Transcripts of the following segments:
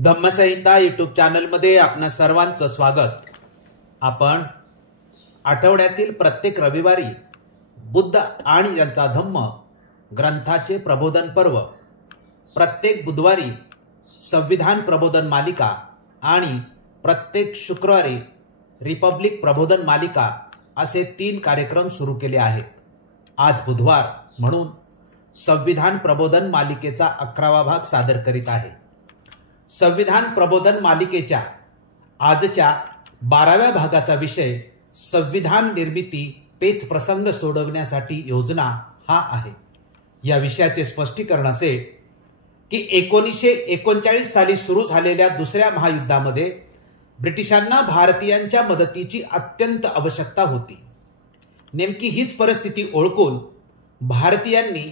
धम्मसंहिता YouTube चॅनलमध्ये आपणा सर्वांचं स्वागत। आपण आठवड्यातील प्रत्येक रविवारी बुद्ध आणि त्यांचा धम्म ग्रंथाचे प्रबोधन पर्व, प्रत्येक बुधवारी संविधान प्रबोधन मालिका आणि प्रत्येक शुक्रवारी रिपब्लिक प्रबोधन मालिका असे 3 कार्यक्रम सुरू केले आहेत। आज बुधवार म्हणून संविधान प्रबोधन मालिकेचा 11वा भाग सादर करीत आहे। संविधान प्रबोधन मालिकेच्या आजच्या 12व्या भागाचा विषय संविधान निर्मिती पेच प्रसंग सोडवण्यासाठी योजना हा आहे। या विषयाचे स्पष्टीकरण असे की 1939 साली सुरू झालेल्या दुसऱ्या महायुद्धामध्ये ब्रिटिशांना भारतीयांच्या मदतीची अत्यंत आवश्यकता होती। नेमकी हीच परिस्थिती ओळखून भारतीयांनी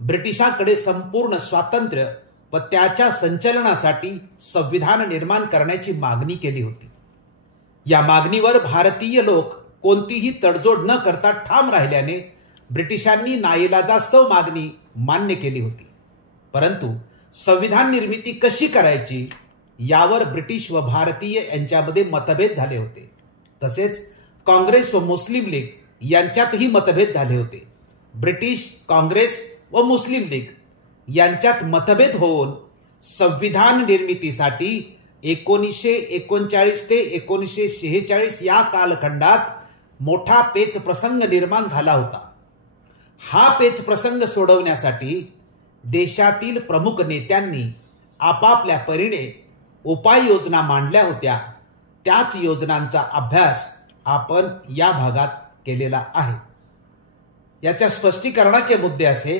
ब्रिटिशांकडे संपूर्ण स्वातंत्र्य व त्याच्या संचलनासाठी संविधान निर्माण करण्याची मागणी केली होती। या मागणीवर भारतीय लोक कोणतीही तडजोड न करता ठाम राहिल्याने ब्रिटिशांनी नाईलाजास्तव मागणी मान्य केली होती। परंतु संविधान निर्मिती कशी करायची यावर ब्रिटिश व भारतीय यांच्यामध्ये मतभेद झाले होते। तसेच काँग्रेस व मुस्लिम लीग यांच्यातही मतभेद झाले होते। ब्रिटिश, काँग्रेस व मुस्लिम लीग यांच्यात मतभेद होऊन संविधान निर्मितीसाठी 1939 ते 1946 या कालखंडात मोठा पेच प्रसंग निर्माण झाला होता। हा पेच प्रसंग सोडवण्यासाठी देशातील प्रमुख नेत्यांनी आपापल्या परीने उपाययोजना मांडल्या होत्या। त्याच योजनांचा अभ्यास आपण या भागात केलेला आहे। याच्या स्पष्टीकरणाचे मुद्दे असे: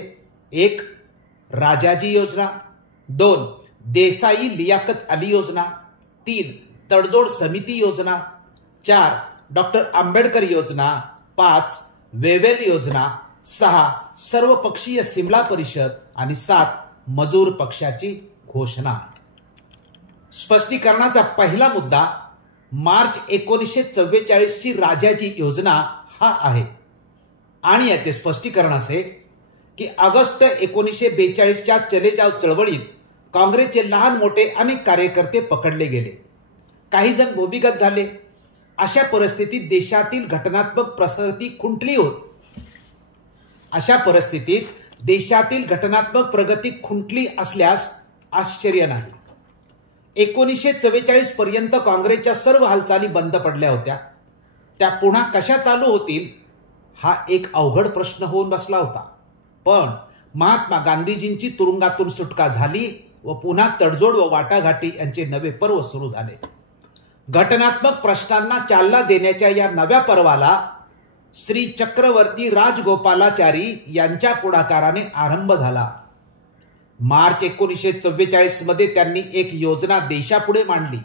1. राजाजी योजना, 2. देसाई लियाकत अली योजना, 3. तडजोड समिती योजना, 4. डॉक्टर आंबेडकर योजना, 5. वेवेल योजना, 6. सर्वपक्षीय सिमला परिषद आणि 7. मजूर पक्षाची घोषणा। स्पष्टीकरणाचा पहिला मुद्दा मार्च 1944 ची राजाजी योजना हा आहे आणि याचे स्पष्टीकरण असे की ऑगस्ट 1942 च्या चले जाव चळवळीत काँग्रेसचे लहान मोठे अनेक कार्यकर्ते पकडले गेले, काही जण भूमिगत झाले। अशा परिस्थितीत देशातील घटनात्मक प्रगती खुंटली होती। अशा परिस्थितीत देशातील घटनात्मक प्रगती खुंटली असल्यास आश्चर्य नाही। 1944 पर्यंत काँग्रेसच्या सर्व हालचाली बंद पडल्या होत्या। त्या पुन्हा कशा चालू होतील हा एक अवघड प्रश्न होऊन बसला होता। पण महात्मा गांधीजींची तुरुंगातून सुटका झाली व पुन्हा तडजोड व वाटाघाटी यांचे नवे पर्व सुरू झाले। घटनात्मक प्रश्नांना चालना देण्याच्या या नव्या पर्वाला श्री चक्रवर्ती राजगोपालाचारी यांच्या पुढाकाराने आरंभ झाला। मार्च 1944 मध्ये त्यांनी एक योजना देशापुढे मांडली।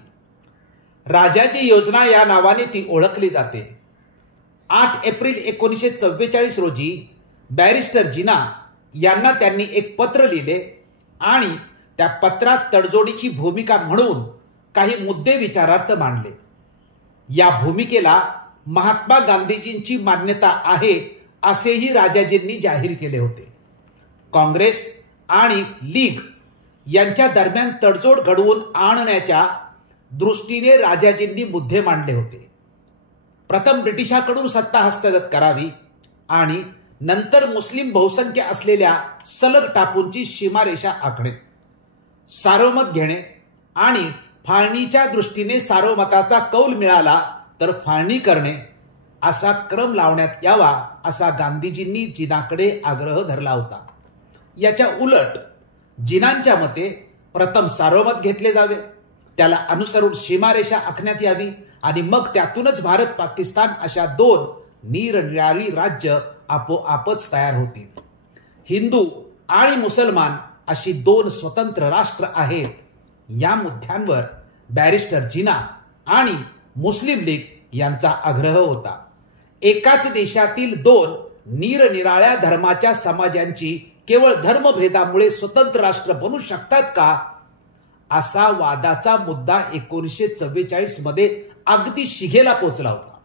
राजाजी योजना या नावाने ती ओळखली जाते। 8 एप्रिल 1944 रोजी बॅरिस्टर जिना यांना त्यांनी एक पत्र लिहिले आणि त्या पत्रात तडजोडीची भूमिका म्हणून काही मुद्दे विचारार्थ मांडले। या भूमिकेला महात्मा गांधीजींची मान्यता आहे असेही राजाजींनी जाहीर केले होते। काँग्रेस आणि लीग यांच्या दरम्यान तडजोड घडवून आणण्याच्या दृष्टीने राजाजींनी मुद्दे मांडले होते। प्रथम ब्रिटिशांकडून सत्ता हस्तगत करावी आणि नंतर मुस्लिम बहुसंख्य असलेल्या सलग टापूंची सीमारेषा आखणे, सार्वमत घेणे आणि फाळणीच्या दृष्टीने सार्वमताचा कौल मिळाला तर फाळणी करणे असा क्रम लावण्यात यावा असा गांधीजींनी जिनाकडे आग्रह धरला होता। याच्या उलट जिनांच्या मते प्रथम सार्वमत घेतले जावे, त्याला अनुसरून सीमारेषा आखण्यात यावी आणि मग त्यातूनच भारत पाकिस्तान अशा 2 निरनिराळी राज्य आपोआपच तयार होतील। हिंदू आणि मुसलमान अशी 2 स्वतंत्र राष्ट्र आहेत। या मुद्द्यांवर बॅरिस्टर जिना आणि मुस्लिम लीग यांचा आग्रह होता। एकाच देशातील 2 निरनिराळ्या धर्माच्या समाजांची केवळ धर्मभेदामुळे स्वतंत्र राष्ट्र बनू शकतात का असा वादाचा मुद्दा 1944 मध्ये अगदी शिगेला पोहोचला होता।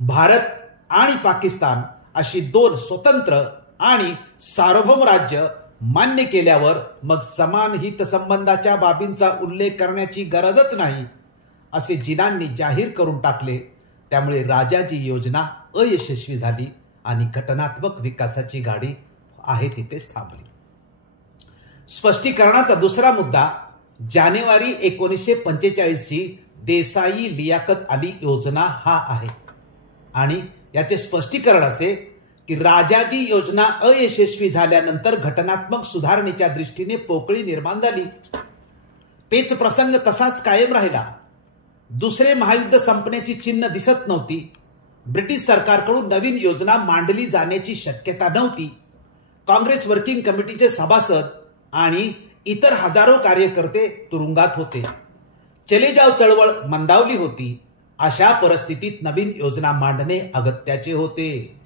भारत आणि पाकिस्तान अशी 2 स्वतंत्र आणि सार्वभौम राज्य मान्य केल्यावर मग समान हितसंबंधाच्या बाबींचा उल्लेख करण्याची गरजच नाही असे जिनांनी जाहीर करून टाकले. त्यामुळे राजाजी योजना अयशस्वी झाली आणि घटनात्मक विकासाची गाडी आहे तिथेच थांबली. स्पष्टीकरणाचा दुसरा मुद्दा जानेवारी 1945 ची देसाई लियाकत अली योजना हा आहे. आणि याचे स्पष्टीकरण असे की राजाजी योजना अयशस्वी झाल्यानंतर घटनात्मक सुधारणेच्या दृष्टीने पोकळी निर्माण झाली. पेच प्रसंग तसाच कायम राहिला. दुसरे महायुद्ध संपण्याची चिन्ह दिसत नव्हती. ब्रिटिश सरकारकडून नवीन योजना मांडली जाण्याची शक्यता नव्हती. काँग्रेस वर्किंग कमिटीचे सभासद आणि इतर हजारो कार्यकर्ते तुरुंगात होते. चले जाव चळवळ मंदावली होती. अशा परिस्थितीत नवीन योजना मांडणे अगत्याचे होते.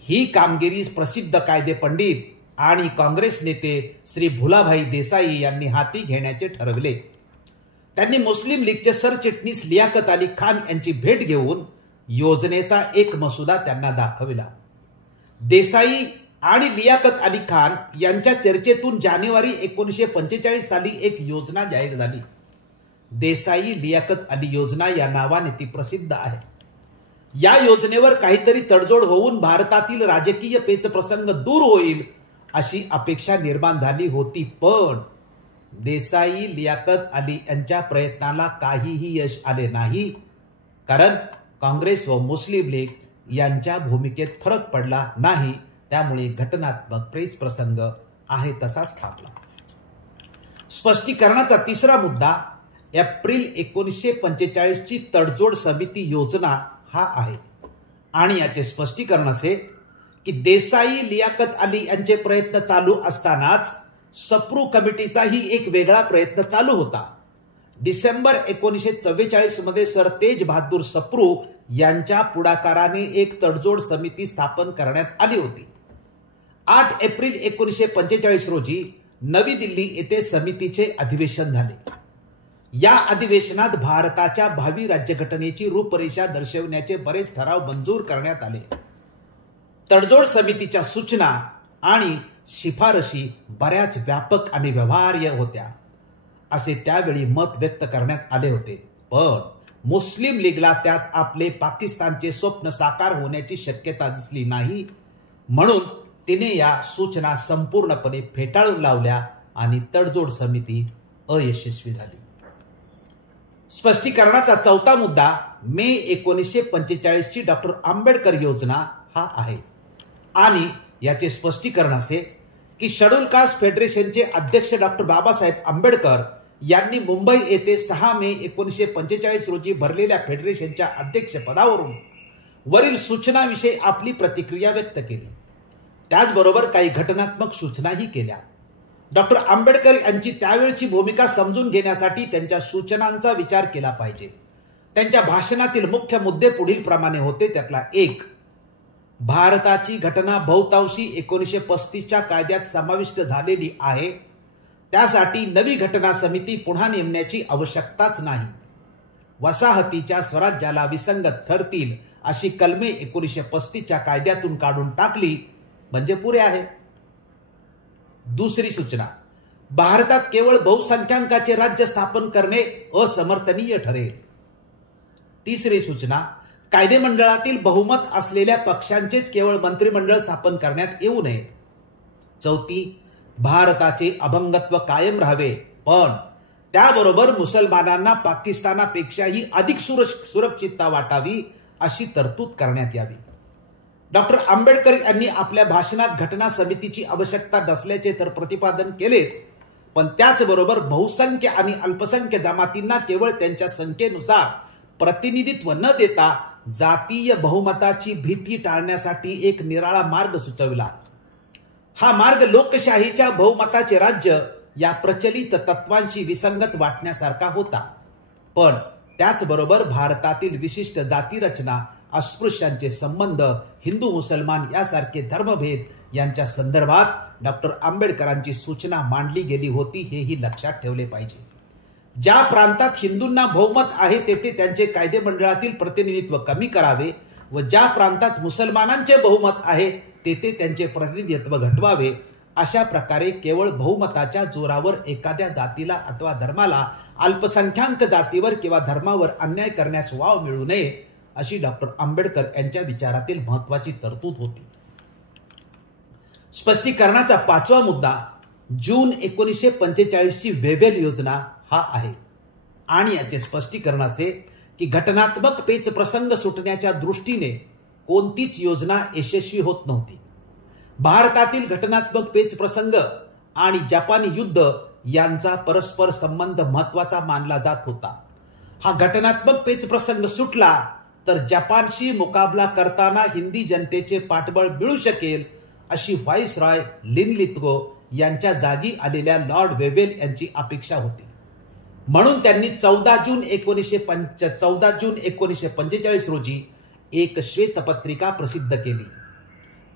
ही कामगिरी प्रसिद्ध कायदे पंडित आणि काँग्रेस नेते श्री भुलाभाई देसाई यांनी हाती घेण्याचे ठरवले. त्यांनी मुस्लिम लीगचे सरचिटणीस लियाकत अली खान यांची भेट घेऊन योजनेचा एक मसुदा त्यांना दाखविला. देसाई आणि लियाकत अली खान यांच्या चर्चेतून जानेवारी 1945 साली एक योजना जाहीर झाली. देसाई लियाकत अली योजना या नावाने ती प्रसिद्ध आहे. या योजनेवर काहीतरी तडजोड होऊन भारतातील राजकीय पेचप्रसंग दूर होईल अशी अपेक्षा निर्माण झाली होती. पण देसाई लियाकत अली यांच्या प्रयत्नाला काहीही यश आले नाही. कारण काँग्रेस व मुस्लिम लीग यांच्या भूमिकेत फरक पडला नाही. त्यामुळे घटनात्मक पेच प्रसंग आहे तसाच थांबला. स्पष्टीकरणाचा तिसरा मुद्दा एप्रिल 1945 ची तडजोड समिती योजना हा आहे. आणि याचे स्पष्टीकरण असे की देसाई लियाकत अली यांचे प्रयत्न चालू असतानाच सप्रू कमिटीचाही एक वेगळा प्रयत्न चालू होता. डिसेंबर 1944 मध्ये सर तेज बहादूर सप्रू यांच्या पुढाकाराने एक तडजोड समिती स्थापन करण्यात आली होती. 8 एप्रिल 1945 रोजी नवी दिल्ली येथे समितीचे अधिवेशन झाले. या अधिवेशनात भारताच्या भावी राज्यघटनेची रूपरेषा दर्शवण्याचे बरेच ठराव मंजूर करण्यात आले. तडजोड समितीच्या सूचना आणि शिफारशी बऱ्याच व्यापक आणि व्यवहार्य होत्या असे त्यावेळी मत व्यक्त करण्यात आले होते. पण मुस्लिम लीगला त्यात आपले पाकिस्तानचे स्वप्न साकार होण्याची शक्यता दिसली नाही. म्हणून तिने या सूचना संपूर्णपणे फेटाळून लावल्या आणि तडजोड समिती अयशस्वी झाली. स्पष्टीकरणाचा चौथा मुद्दा मे 1945 ची डॉक्टर आंबेडकर योजना हा आहे. आणि याचे स्पष्टीकरण असे की शेड्यूल कास्ट फेडरेशनचे अध्यक्ष डॉक्टर बाबासाहेब आंबेडकर यांनी मुंबई येथे 6 मे 1945 रोजी भरलेल्या फेडरेशनच्या अध्यक्षपदावरून वरील सूचनाविषयी आपली प्रतिक्रिया व्यक्त केली. त्याचबरोबर काही घटनात्मक सूचनाही केल्या. डॉक्टर आंबेडकर यांची त्यावेळची भूमिका समजून घेण्यासाठी त्यांच्या सूचनांचा विचार केला पाहिजे. त्यांच्या भाषणातील मुख्य मुद्दे पुढील प्रमाणे होते. त्यातला एक, भारताची घटना बहुतांशी 1935च्या कायद्यात समाविष्ट झालेली आहे. त्यासाठी नवी घटना समिती पुन्हा नेमण्याची आवश्यकताच नाही. वसाहतीच्या स्वराज्याला विसंगत ठरतील अशी कलमे 1935च्या कायद्यातून काढून टाकली म्हणजे पुरे आहे. दुसरी सूचना, भारतात केवळ बहुसंख्याकांचे राज्य स्थापन करणे असमर्थनीय ठरेल. तिसरी सूचना, कायदेमंडळातील बहुमत असलेल्या पक्षांचेच केवळ मंत्रिमंडळ स्थापन करण्यात येऊ नये. चौथी, भारताचे अभंगत्व कायम राहावे पण त्याबरोबर मुसलमानांना पाकिस्तानापेक्षाही अधिक सुरक्षितता वाटावी अशी तरतूद करण्यात यावी. डॉक्टर आंबेडकर यांनी आपल्या भाषणात घटना समितीची आवश्यकता नसल्याचे तर प्रतिपादन केलेच, पण त्याचबरोबर बहुसंख्य आणि अल्पसंख्य जमातींना केवळ त्यांच्या संख्येनुसार प्रतिनिधित्व न देता जातीय बहुमताची भीती टाळण्यासाठी एक निराळा मार्ग सुचविला. हा मार्ग लोकशाहीच्या बहुमताचे राज्य या प्रचलित तत्वांशी विसंगत वाटण्यासारखा होता. पण त्याचबरोबर भारतातील विशिष्ट जातीरचना, अस्पृश्यांचे संबंध, हिंदू मुसलमान यासारखे धर्मभेद यांच्या संदर्भात डॉक्टर आंबेडकरांची सूचना मांडली गेली होती हेही लक्षात ठेवले पाहिजे. ज्या प्रांतात हिंदूंना बहुमत आहे तेथे त्यांचे कायदेमंडळातील प्रतिनिधित्व कमी करावे व ज्या प्रांतात मुसलमानांचे बहुमत आहे तेथे त्यांचे प्रतिनिधित्व घटवावे अशा प्रकारे केवळ बहुमताच्या जोरावर एखाद्या जातीला अथवा धर्माला अल्पसंख्याक जातीवर किंवा धर्मावर अन्याय करण्यास वाव मिळू नये अशी डॉक्टर आंबेडकर यांच्या विचारातील महत्वाची तरतूद होती. स्पष्टीकरणाचा 5वा मुद्दा जून 1945 ची वेव्हेल योजना हा आहे आणि याचे स्पष्टीकरण असे की घटनात्मक पेच प्रसंग सुटण्याच्या दृष्टीने कोणतीच योजना यशस्वी होत नव्हती. भारतातील घटनात्मक पेच प्रसंग आणि जपानी युद्ध यांचा परस्पर संबंध महत्वाचा मानला जात होता. हा घटनात्मक पेच प्रसंग सुटला तर जपानशी मुकाबला करताना हिंदी जनतेचे पाठबळ मिळू शकेल अशी व्हाईसरॉय लिनलिथगो यांच्या जागी आलेल्या लॉर्ड वेव्हेल यांची अपेक्षा होती. म्हणून त्यांनी 14 जून 1945 रोजी एक श्वेतपत्रिका प्रसिद्ध केली.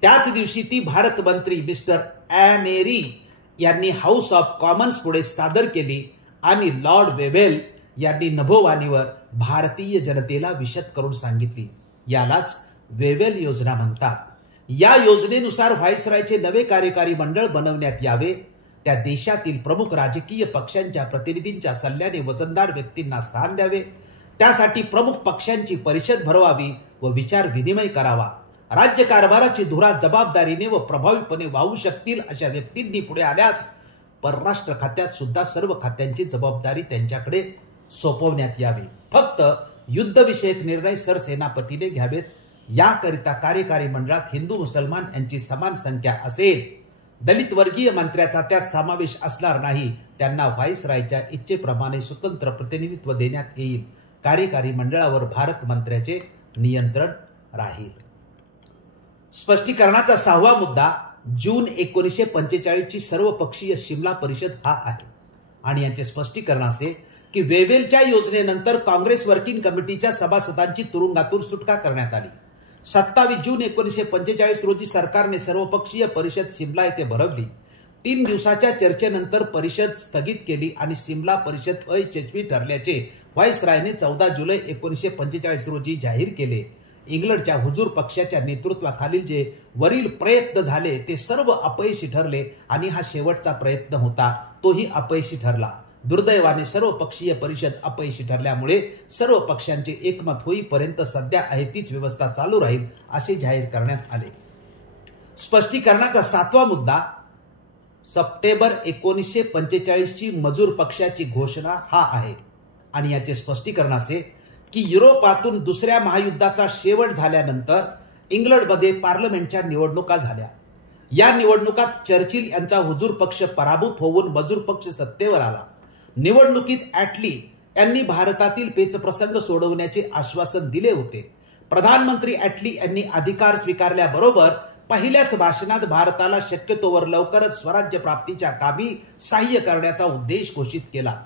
त्याच दिवशी ती भारत मंत्री मिस्टर ॲमेरी यांनी हाऊस ऑफ कॉमन्स पुढे सादर केली आणि लॉर्ड वेव्हेल यांनी नभोवाणीवर भारतीय जनतेला विशद करून सांगितली. यालाच वेव्हेल योजना म्हणतात. या योजनेनुसार व्हाईसरॉयचे नवे कार्यकारी मंडळ बनवण्यात यावे. त्या देशातील प्रमुख राजकीय पक्षांच्या प्रतिनिधींच्या सल्ल्याने वजनदार व्यक्तींना स्थान द्यावे. त्यासाठी प्रमुख पक्षांची परिषद भरवावी व विचार विनिमय करावा. राज्यकारभाराची धुरा जबाबदारीने व प्रभावीपणे वाहू शकतील अशा व्यक्तींनी पुढे आल्यास परराष्ट्र खात्यात सुद्धा सर्व खात्यांची जबाबदारी त्यांच्याकडे सोपवण्यात यावी. फक्त युद्धविषयक निर्णय सरसेनापतीने घ्यावेत. याकरिता कार्यकारी मंडळात हिंदू मुसलमान यांची समान संख्या असेल. दलित वर्गीय मंत्र्याचा त्यात समावेश असणार नाही. त्यांना व्हाईसरॉयच्या इच्छेप्रमाणे स्वतंत्र प्रतिनिधित्व देण्यात येईल. कार्यकारी मंडळावर भारत मंत्र्याचे नियंत्रण राहील. स्पष्टीकरणाचा 6वा मुद्दा जून 1945 ची सर्वपक्षीय शिमला परिषद हा आहे आणि यांचे स्पष्टीकरण असे की वेव्हेलच्या योजनेनंतर काँग्रेस वर्किंग कमिटीच्या सभासदांची तुरुंगातून सुटका करण्यात आली. 27 जून 1945 रोजी सरकारने सर्वपक्षीय परिषद सिमला येथे भरवली. 3 दिवसाच्या चर्चेनंतर परिषद स्थगित केली आणि सिमला परिषद अयशस्वी ठरल्याचे व्हाईसरॉयने 14 जुलै 1945 रोजी जाहीर केले. इंग्लंडच्या हुजूर पक्षाच्या नेतृत्वाखालील जे वरील प्रयत्न झाले ते सर्व अपयशी ठरले आणि हा शेवटचा प्रयत्न होता तोही अपयशी ठरला. दुर्दैवाने सर्वपक्षीय परिषद अपयशी ठरल्यामुळे सर्व पक्षांचे एकमत होईपर्यंत सध्या आहे तीच व्यवस्था चालू राहील असे जाहीर करण्यात आले. स्पष्टीकरणाचा 7वा मुद्दा सप्टेंबर 1945 ची मजूर पक्षाची घोषणा हा आहे आणि याचे स्पष्टीकरण असे की युरोपातून दुसऱ्या महायुद्धाचा शेवट झाल्यानंतर इंग्लंडमध्ये पार्लमेंटच्या निवडणुका झाल्या. या निवडणुकात चर्चिल यांचा हुजूर पक्ष पराभूत होऊन मजूर पक्ष सत्तेवर आला. निवडणुकीत ॲटली यांनी भारतातील पेचप्रसंग सोडवण्याचे आश्वासन दिले होते. प्रधानमंत्री ॲटली यांनी अधिकार स्वीकारल्याबरोबर पहिल्याच भाषणात भारताला शक्यतोवर लवकरच स्वराज्य प्राप्तीच्या कामी सहाय्य करण्याचा उद्देश घोषित केला.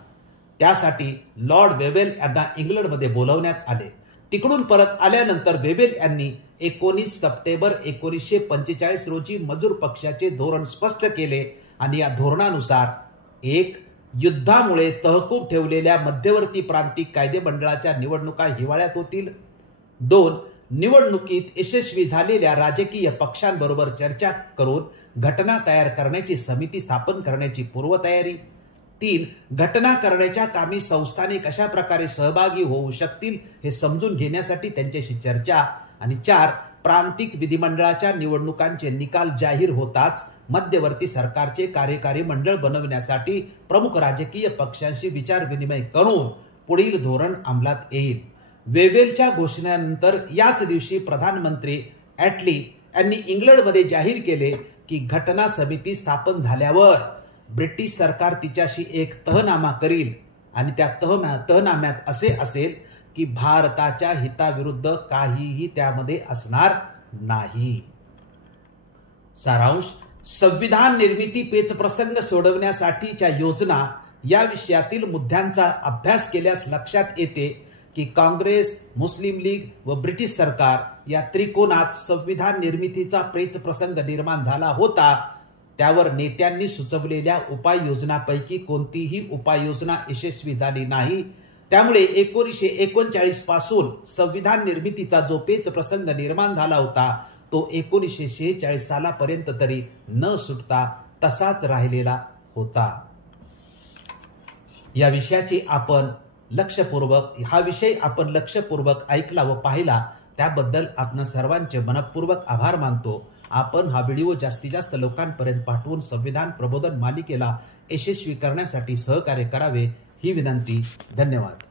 त्यासाठी लॉर्ड वेव्हेल यांना इंग्लंडमध्ये बोलवण्यात आले. तिकडून परत आल्यानंतर वेव्हेल यांनी 19 सप्टेंबर 1945 रोजी मजूर पक्षाचे धोरण स्पष्ट केले आणि या धोरणानुसार 1. युद्धामुळे तहकूब ठेवलेल्या मध्यवर्ती प्रांतिक कायदेमंडळाच्या निवडणुका हिवाळ्यात होतील. 2. निवडणुकीत यशस्वी झालेल्या राजकीय पक्षांबरोबर चर्चा करून घटना तयार करण्याची समिती स्थापन करण्याची पूर्वतयारी. 3. घटना करण्याच्या कामी संस्थाने कशा प्रकारे सहभागी होऊ शकतील हे समजून घेण्यासाठी त्यांच्याशी चर्चा. आणि 4. प्रांतिक विधिमंडळाच्या निवडणुकांचे निकाल जाहीर होताच मध्यवर्ती सरकारचे कार्यकारी मंडळ बनवण्यासाठी प्रमुख राजकीय पक्षांशी विचारविनिमय करून पुढील धोरण अंमलात येईल. वेव्हेलच्या घोषणेनंतर याच दिवशी प्रधानमंत्री ॲटली यांनी इंग्लंडमध्ये जाहीर केले की घटना समिती स्थापन झाल्यावर ब्रिटिश सरकार तिच्याशी एक तहनामा करील आणि त्या तहनाम्यात असे असेल की भारताच्या हिताविरुद्ध काहीही त्यामध्ये असणार नाही. सारांश: संविधान निर्मिती पेचप्रसंग सोडवण्यासाठीच्या योजना या विषयातील मुद्द्यांचा अभ्यास केल्यास लक्षात येते की काँग्रेस, मुस्लिम लीग व ब्रिटिश सरकार या त्रिकोणात संविधान निर्मितीचा पेचप्रसंग निर्माण झाला होता. त्यावर नेत्यांनी सुचवलेल्या उपाययोजनांपैकी कोणतीही उपाययोजना यशस्वी झाली नाही. त्यामुळे 1939 पासून संविधान निर्मितीचा जो पेचप्रसंग निर्माण झाला होता तो 1946 सालापर्यंत तरी न सुटता तसाच राहिलेला होता. या विषयाची आपण हा विषय आपण लक्षपूर्वक ऐकला व पाहिला त्याबद्दल आपण सर्वांचे मनपूर्वक आभार मानतो. आपण हा व्हिडिओ जास्तीत जास्त लोकांपर्यंत पाठवून संविधान प्रबोधन मालिकेला यशस्वी करण्यासाठी सहकार्य करावे ही विनंती. धन्यवाद.